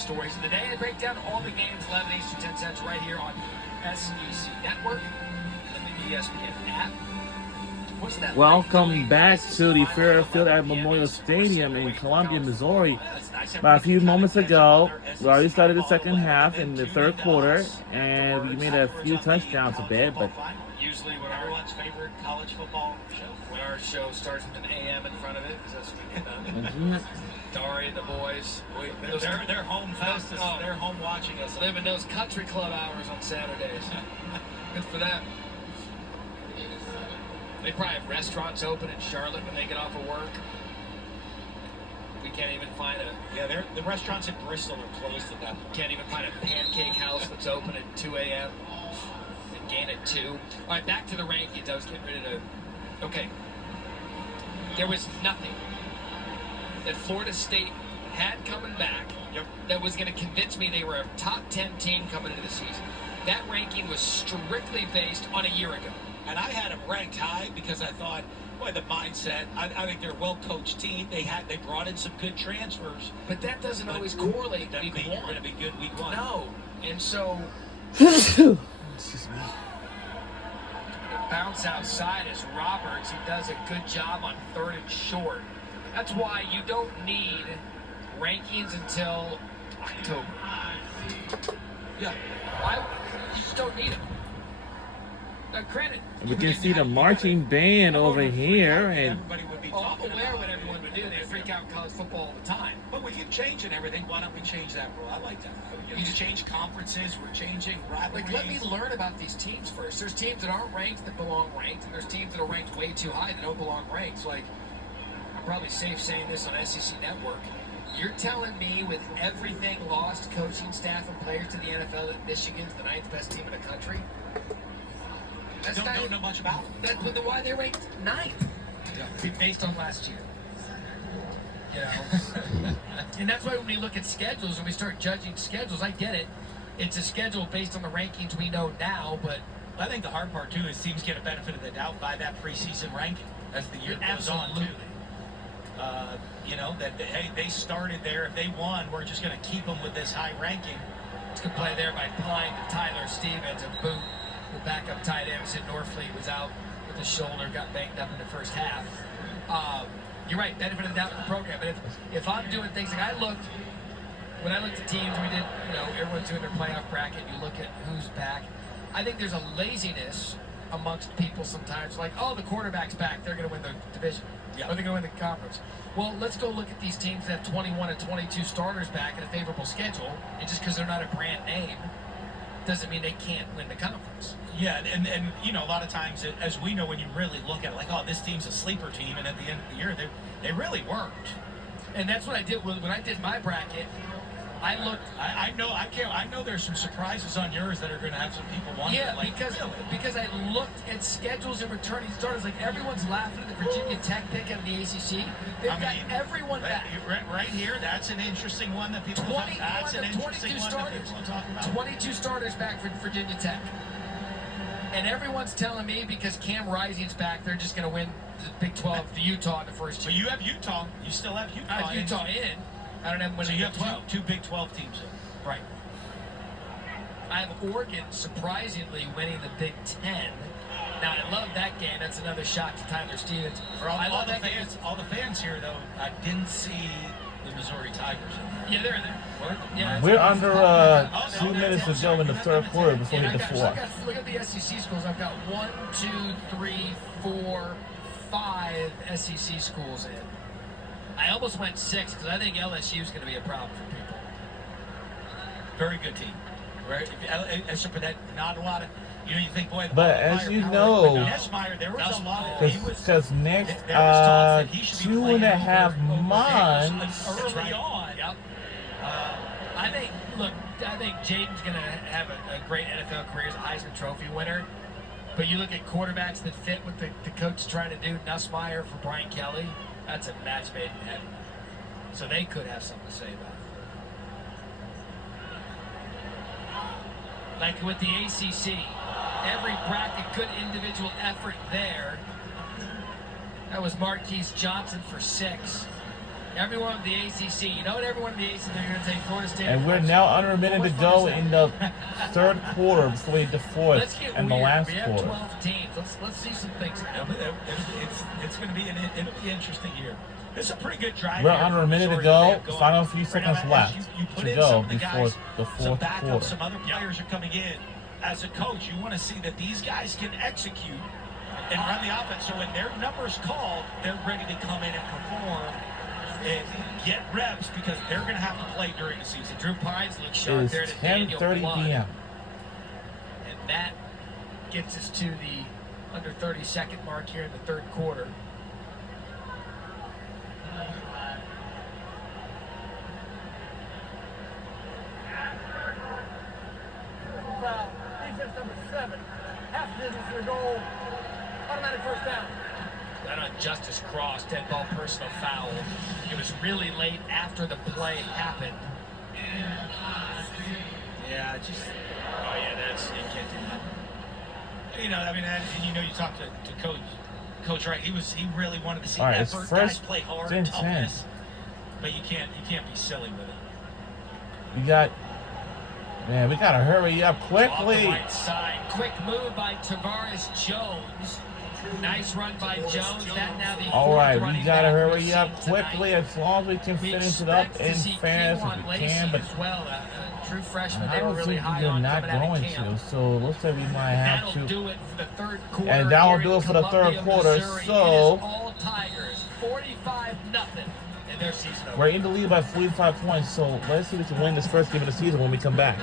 stories of the day. I break down all the games 11 Eastern, 10 Central right here on SEC Network and the ESPN app. Welcome back to the Fairfield at Memorial Stadium in Columbia, Missouri. About a few moments ago, we already started the second half in the third quarter, and we made a few touchdowns a bit, but usually when everyone's favorite college football show, when our show starts with an AM in front of it, because that's what we get done. Dari and the boys, they're home fast. They're home watching us. Living those country club hours on Saturdays. Good for them. They probably have restaurants open in Charlotte when they get off of work. We can't even find the restaurants in Bristol are closed to death. Can't even find a pancake house that's open at 2 a.m. and gain at 2. All right, back to the rankings. I was getting ready to... Okay. There was nothing that Florida State had coming back that was going to convince me they were a top 10 team coming into the season. That ranking was strictly based on a year ago. And I had them ranked high because I thought, boy, the mindset, I think they're a well-coached team. They brought in some good transfers. But that doesn't always correlate week one. You're going to be good week one. No. And so... bounce outside is Roberts. He does a good job on 3rd and short. That's why you don't need rankings until October. Yeah. You just don't need them. Now, granted, we can see the marching band over here, and everybody would be talking aware what everyone would do. They freak out in college football all the time. But we keep changing everything. Why don't we change that rule? I like that. You just change conferences. We're changing rivalries. Like, let me learn about these teams first. There's teams that aren't ranked that belong ranked, and there's teams that are ranked way too high that don't belong ranked. So, like, I'm probably safe saying this on SEC Network. You're telling me with everything lost, coaching staff and players to the NFL, that Michigan's the 9th best team in the country? I don't know much about them. That's why they're ranked 9th. Yeah. Based on last year. You know? And that's why when we look at schedules, when we start judging schedules, I get it. It's a schedule based on the rankings we know now, but I think the hard part, too, is teams get a benefit of the doubt by that preseason ranking as the year goes on, too. You know, that they started there. If they won, we're just going to keep them with this high ranking. It's good play there by Pine to Tyler Stevens, and boot. The backup tight end, Sid Norfleet, was out with his shoulder, got banged up in the first half. You're right, benefit of the doubt in the program. But if I'm doing things like when I looked at teams, we did, everyone's doing their playoff bracket, you look at who's back. I think there's a laziness amongst people sometimes, like, oh, the quarterback's back, they're going to win the division. Yeah. Or they're going to win the conference. Well, let's go look at these teams that have 21 and 22 starters back in a favorable schedule, and just because they're not a brand name doesn't mean they can't win the conference. Yeah, and a lot of times, as we know, when you really look at it, like, oh, this team's a sleeper team, and at the end of the year, they really weren't. And that's what I did when I did my bracket. I looked. I know there's some surprises on yours that are going to have some people wondering. Yeah, like, because I looked at schedules and returning starters. Like, everyone's laughing at the Virginia Tech pick out of the ACC. They've got everyone back. Right here, that's an interesting one that people. 21 to 22 starters. 22 starters back for Virginia Tech. And everyone's telling me because Cam Rising's back, they're just going to win the Big 12, the Utah in the first year. But you have Utah. You still have Utah. I have Utah in. I don't have winning. So you have two Big 12 teams in. Right. I have Oregon surprisingly winning the Big 10. Now, I love that game. That's another shot to Tyler Stevens. For all the fans here, though, I didn't see the Missouri Tigers. Yeah, they're in there. Yeah, we're under 2 minutes to go in the third quarter before we hit the fourth. Look at the SEC schools. I've got 1, 2, 3, 4, 5 SEC schools in. I almost went 6 because I think LSU is going to be a problem for people. Very good team, right? But that not a lot of. You think, boy. But as you know, Nesmire, there was a lot of. Because next 2.5 months. Early on. Yep. I think Jaden's going to have a great NFL career as a Heisman Trophy winner. But you look at quarterbacks that fit what the coach is trying to do. Nussmeier for Brian Kelly. That's a match made in heaven. So they could have something to say about it. Like with the ACC, every bracket, good individual effort there. That was Marquise Johnson for 6. Everyone in the ACC, you know what? Everyone in the ACC, they're going to take Florida State. And we're now under a minute to go in the third quarter before we hit the fourth and the last we have quarter. 12 teams. Let's see some things happen. It's going to be it'll be interesting here. It's a pretty good drive. We're under a minute to go. Final few seconds left to go before the fourth quarter. Some other players are coming in. As a coach, you want to see that these guys can execute and run the offense. So when their number's called, they're ready to come in and perform and get reps because they're going to have to play during the season. Drew Pines looks sharp there to Daniel 10:30 Blood. p.m. And that gets us to the under 30-second mark here in the third quarter. Defense number 7. Half business their goal. Automatic first down. That on Justice Cross, dead ball personal foul. It was really late after the play happened. Yeah, just. Oh yeah, you can't do that. You know, I mean, and you know, you talk to Coach Wright. He really wanted to see All right, it's effort, first guys play hard, and toughness. But you can't be silly with it. We got. Man, we gotta hurry up Off quickly. the right side, quick move by Tavares Jones. Nice run by Jones. That now the All fourth right, we running gotta back hurry we've up seen tonight. quickly as long as we can We finish it up expect in to see fast as Keelan we Lacey can, but as well, a true freshman. I They were don't really think high we're on not coming out going of camp. to. So it looks like we might have That'll to. do it for the third quarter. And that will here do in it for the third Columbia, quarter, Missouri. so- It is all Tigers, 45-0 in their season opener. We're in the lead by 45 points, so let's see if we can win this first game of the season when we come back.